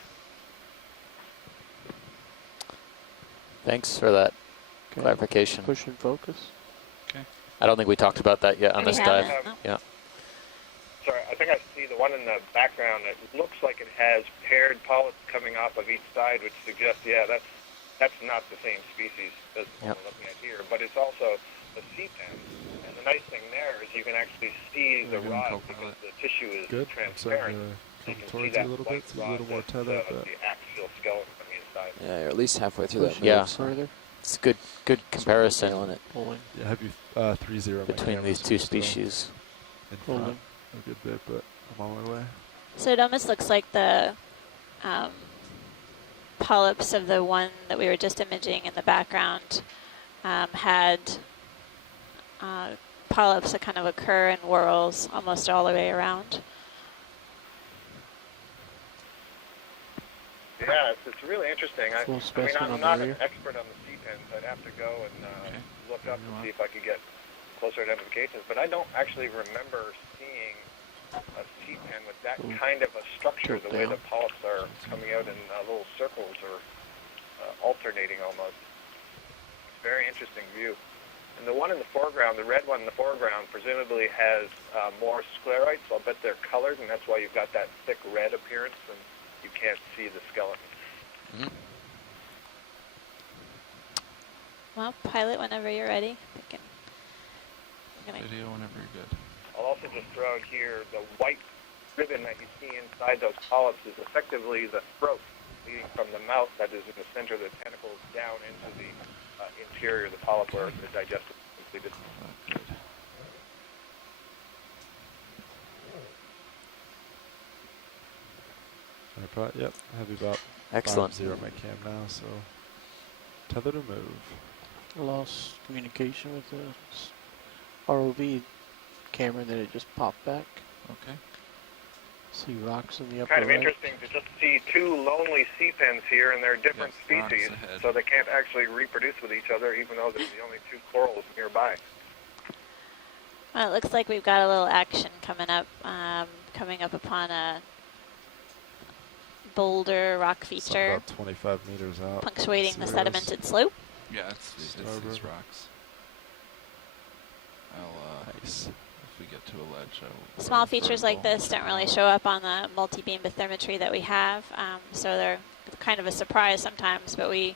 Thanks for that Okay. clarification. Push and focus. Okay. I don't think we talked about that yet on We this haven't, dive. no. Yeah. Sorry, I think I see the one in the background. It looks like it has paired polyps coming off of each side, which suggests, yeah, that's not the same species as the one we're looking at here. But it's also a sea pen. And the nice thing there is you can actually see the rod because the tissue is Good. transparent. So You can see towards you that a little white bit, so a little rod more that's, tether at the axial skeleton on the inside. Yeah, you're at least halfway through Push that Yeah. move. so further. It's a good comparison feeling it. Pulling. Yeah, have you 3-0 between these two species. in Hold front on. a good bit, but I'm on my way. So it almost looks like the polyps of the one that we were just imaging in the background had polyps that kind of occur in whorls almost all the way around. Yeah, it's really interesting. I Full mean, specimen I'm on not the an rear. expert on the sea pens. I'd have to go and look up and see if I could get closer identifications. But I don't actually remember seeing a sea pen with that kind of a structure, the way the polyps are coming out in little circles or alternating almost. It's a very interesting view. And the one in the foreground, the red one in the foreground, presumably has more sclerites. I'll bet they're colored, and that's why you've got that thick red appearance, and you can't see the skeleton. Mm-hmm. Well, pilot, whenever you're ready. Video whenever you're good. I'll also just throw out here the white ribbon that you see inside those polyps is effectively the throat leading from the mouth that is in the center of the tentacles down into the interior of the polyp where the digestive is completed. Good. Yep, have about Excellent. 5-0 my cam now, so tether to move. Lost communication with the ROV camera, then it just popped back. Okay. See rocks in the upper Kind of right. interesting to just see two lonely sea pens here, and they're different Yes, species, rocks ahead. so they can't actually reproduce with each other, even though there's the only two corals nearby. Well, it looks like we've got a little action coming up upon a boulder rock Something feature, about 25 meters out. punctuating the Zeros. sedimented slope. Yeah, it's these Starboard. rocks. I'll, Nice. if we get to a ledge, I'll Small features like this don't really show up on the multi-beam bathymetry that we have, so they're kind of a surprise sometimes, but we